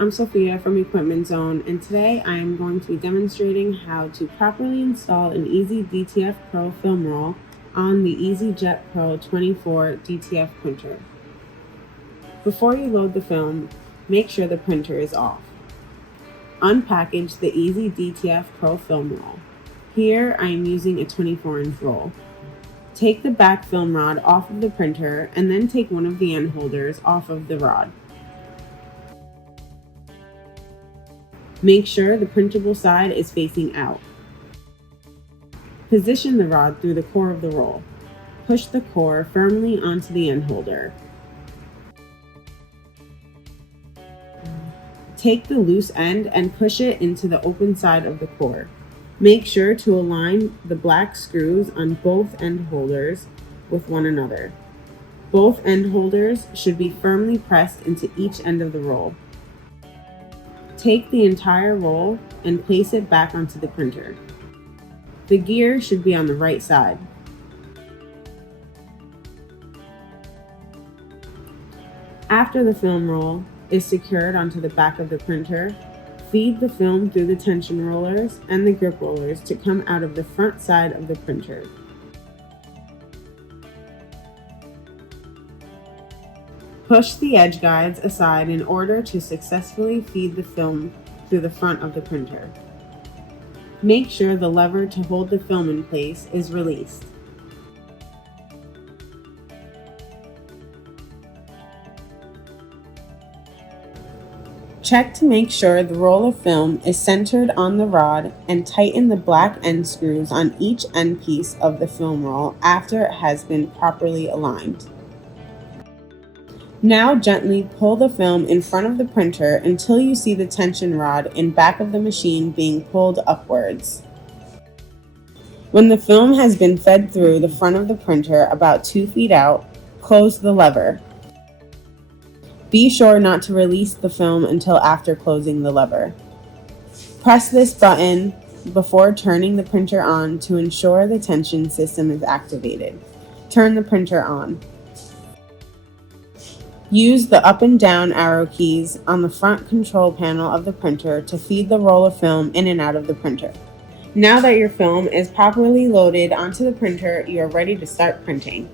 I'm Sophia from Equipment Zone, and today I am going to be demonstrating how to properly install an Easy DTF Pro film roll on the EasyJet Pro 24 DTF printer. Before you load the film, make sure the printer is off. Unpackage the Easy DTF Pro film roll. Here I am using a 24-inch roll. Take the back film rod off of the printer and then take one of the end holders off of the rod. Make sure the printable side is facing out. Position the rod through the core of the roll. Push the core firmly onto the end holder. Take the loose end and push it into the open side of the core. Make sure to align the black screws on both end holders with one another. Both end holders should be firmly pressed into each end of the roll. Take the entire roll and place it back onto the printer. The gear should be on the right side. After the film roll is secured onto the back of the printer, feed the film through the tension rollers and the grip rollers to come out of the front side of the printer. Push the edge guides aside in order to successfully feed the film through the front of the printer. Make sure the lever to hold the film in place is released. Check to make sure the roll of film is centered on the rod and tighten the black end screws on each end piece of the film roll after it has been properly aligned. Now gently pull the film in front of the printer until you see the tension rod in back of the machine being pulled upwards. When the film has been fed through the front of the printer about 2 feet out, close the lever. Be sure not to release the film until after closing the lever. Press this button before turning the printer on to ensure the tension system is activated. Turn the printer on. Use the up and down arrow keys on the front control panel of the printer to feed the roll of film in and out of the printer. Now that your film is properly loaded onto the printer, you are ready to start printing.